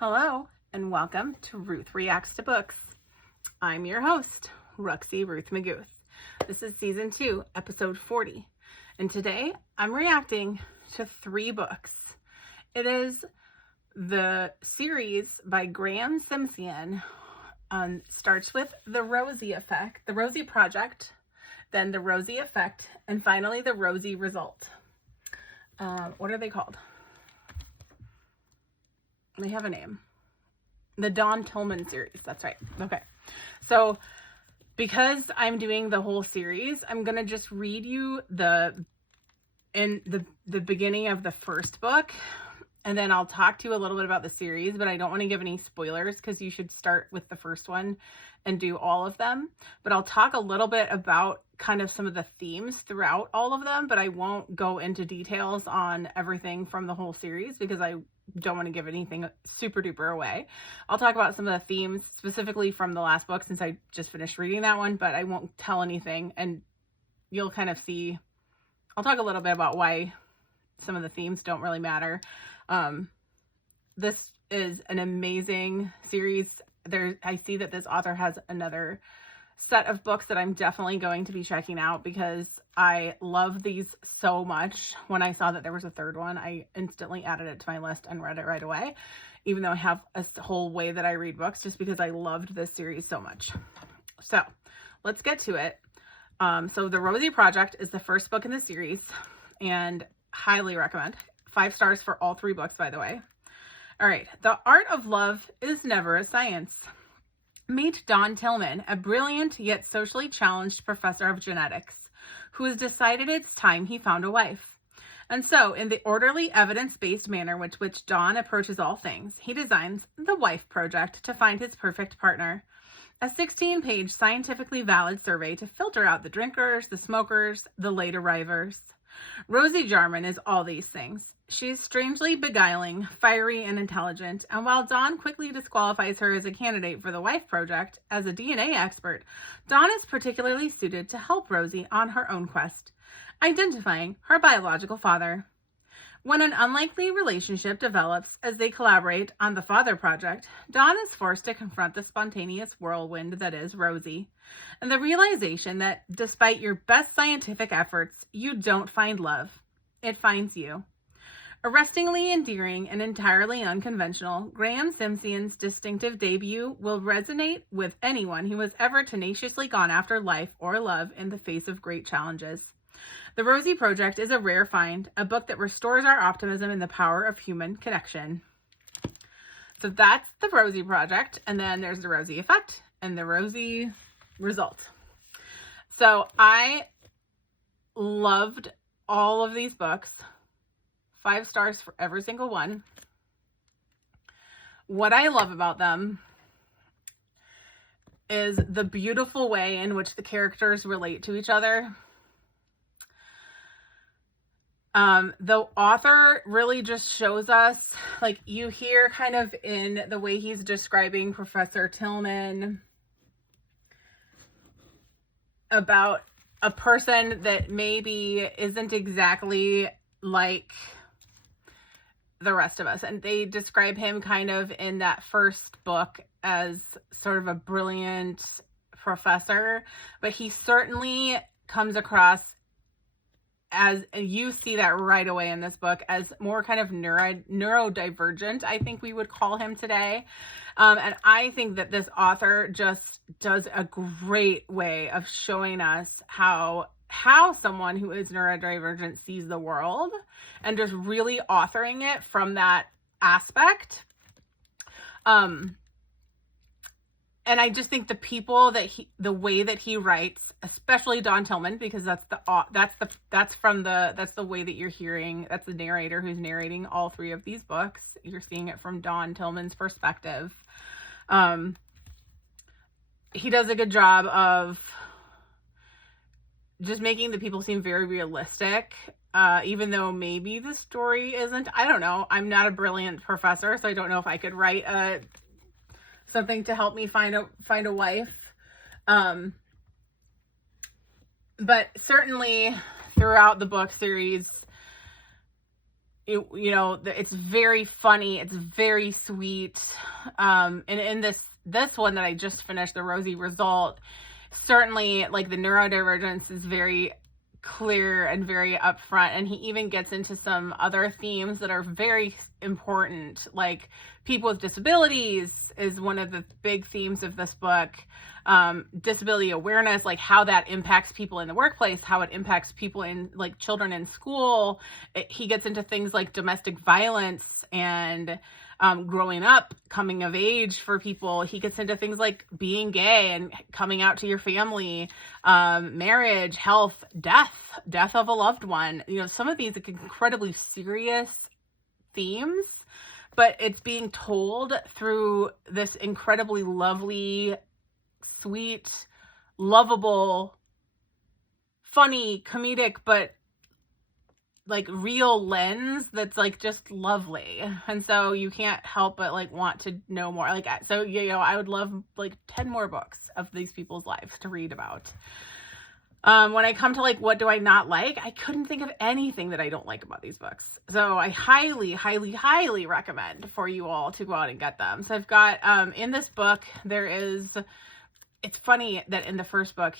Hello and welcome to Ruth Reacts to Books. I'm your host, Ruxie Ruth McGouth. This is season 2, episode 40. And today I'm reacting to 3 books. It is the series by Graeme Simsion. Starts with the Rosie Effect, the Rosie Project, then the Rosie Effect, and finally the Rosie Result. What are they called? They have a name. The Don Tillman series. That's right. Okay. So because I'm doing the whole series, I'm going to just read you the beginning of the first book, and then I'll talk to you a little bit about the series, but I don't want to give any spoilers because you should start with the first one and do all of them. But I'll talk a little bit about kind of some of the themes throughout all of them, but I won't go into details on everything from the whole series because I don't want to give anything super duper away. I'll talk about some of the themes specifically from the last book since I just finished reading that one, but I won't tell anything, and you'll kind of see. I'll talk a little bit about why some of the themes don't really matter. This is an amazing series. I see that this author has another set of books that I'm definitely going to be checking out because I love these so much. When I saw that there was a third one, I instantly added it to my list and read it right away, even though I have a whole way that I read books just because I loved this series so much. So let's get to it. So the Rosie Project is the first book in the series and highly recommend. 5 stars for all 3 books, by the way. All right. The art of love is never a science. Meet Don Tillman, a brilliant yet socially challenged professor of genetics, who has decided it's time he found a wife. And so, in the orderly, evidence-based manner with which Don approaches all things, he designs the Wife Project to find his perfect partner. A 16-page scientifically valid survey to filter out the drinkers, the smokers, the late arrivers. Rosie Jarman is all these things. She's strangely beguiling, fiery, and intelligent, and while Don quickly disqualifies her as a candidate for the Wife Project, as a DNA expert, Don is particularly suited to help Rosie on her own quest, identifying her biological father. When an unlikely relationship develops as they collaborate on the Father Project, Don is forced to confront the spontaneous whirlwind that is Rosie, and the realization that despite your best scientific efforts, you don't find love. It finds you. Arrestingly endearing and entirely unconventional, Graeme Simsion's distinctive debut will resonate with anyone who has ever tenaciously gone after life or love in the face of great challenges. The Rosie Project is a rare find, a book that restores our optimism in the power of human connection. So that's the Rosie Project, and then there's the Rosie Effect and the Rosie Result. So I loved all of these books. 5 stars for every single one. What I love about them is the beautiful way in which the characters relate to each other. The author really just shows us, like you hear kind of in the way he's describing Professor Tillman about a person that maybe isn't exactly like the rest of us. And they describe him kind of in that first book as sort of a brilliant professor, but he certainly comes across as, and you see that right away in this book, as more kind of neurodivergent, I think we would call him today. And I think that this author just does a great way of showing us how someone who is neurodivergent sees the world, and just really authoring it from that aspect. And I just think the people that the way that he writes, especially Don Tillman, because that's the way that you're hearing, that's the narrator who's narrating all 3 of these books. You're seeing it from Don Tillman's perspective. He does a good job of just making the people seem very realistic, even though maybe the story isn't. I don't know. I'm not a brilliant professor, so I don't know if I could write something to help me find a wife. But certainly throughout the book series, it's very funny. It's very sweet. And in this one that I just finished, the Rosie Result, certainly like the neurodivergence is very clear and very upfront, and he even gets into some other themes that are very important, like people with disabilities is one of the big themes of this book. Disability awareness, like how that impacts people in the workplace, how it impacts people in like children in school. He gets into things like domestic violence and growing up, coming of age for people. He gets into things like being gay and coming out to your family, marriage, health, death of a loved one. Some of these incredibly serious themes, but it's being told through this incredibly lovely, sweet, lovable, funny, comedic, but like real lens that's like just lovely. And so you can't help but like want to know more. Like, so, I would love like 10 more books of these people's lives to read about. When I come to like, what do I not like? I couldn't think of anything that I don't like about these books. So I highly, highly, highly recommend for you all to go out and get them. So I've got, in this book, it's funny that in the first book,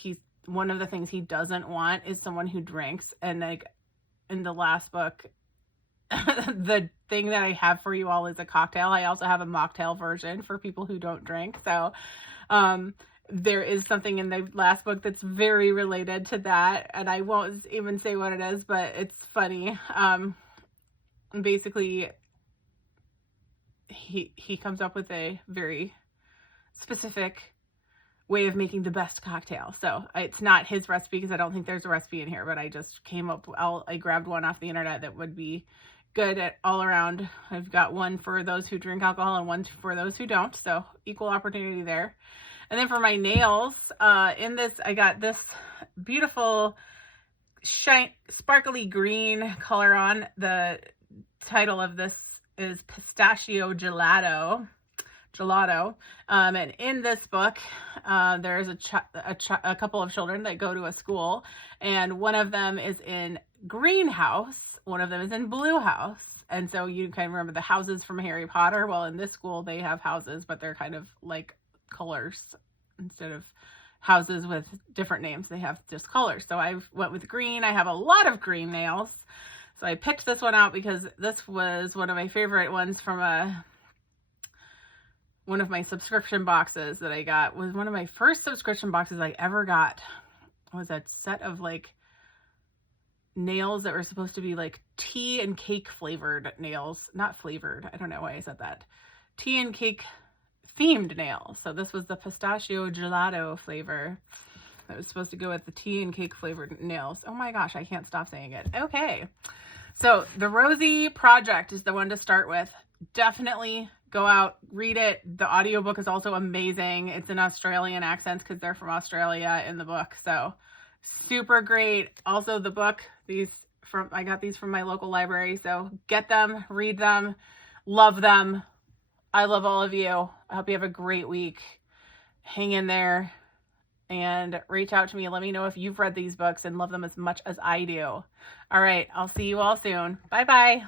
one of the things he doesn't want is someone who drinks. And like in the last book, the thing that I have for you all is a cocktail. I also have a mocktail version for people who don't drink. So, there is something in the last book that's very related to that, and I won't even say what it is, but it's funny. Basically, he comes up with a very specific way of making the best cocktail. So it's not his recipe because I don't think there's a recipe in here, but I just I grabbed one off the internet that would be good all around. I've got one for those who drink alcohol and one for those who don't. So equal opportunity there. And then for my nails, in this, I got this beautiful sparkly green color on. The title of this is Pistachio Gelato. And in this book, there's a couple of children that go to a school, and one of them is in greenhouse, one of them is in blue house. And so you can remember the houses from Harry Potter. Well, in this school, they have houses, but they're kind of like colors instead of houses with different names. They have just colors. So I went with green. I have a lot of green nails. So I picked this one out because this was one of my favorite ones from one of my subscription boxes that I got. Was one of my first subscription boxes I ever got. Was that set of like nails that were supposed to be like tea and cake flavored nails. Not flavored. I don't know why I said that. Tea and cake themed nails. So this was the pistachio gelato flavor that was supposed to go with the tea and cake flavored nails. Oh my gosh, I can't stop saying it. Okay. So the Rosie Project is the one to start with. Definitely go out, read it. The audiobook is also amazing. It's in Australian accents because they're from Australia in the book. So super great. Also the book, I got these from my local library. So get them, read them, love them. I love all of you. I hope you have a great week. Hang in there and reach out to me. Let me know if you've read these books and love them as much as I do. All right. I'll see you all soon. Bye-bye.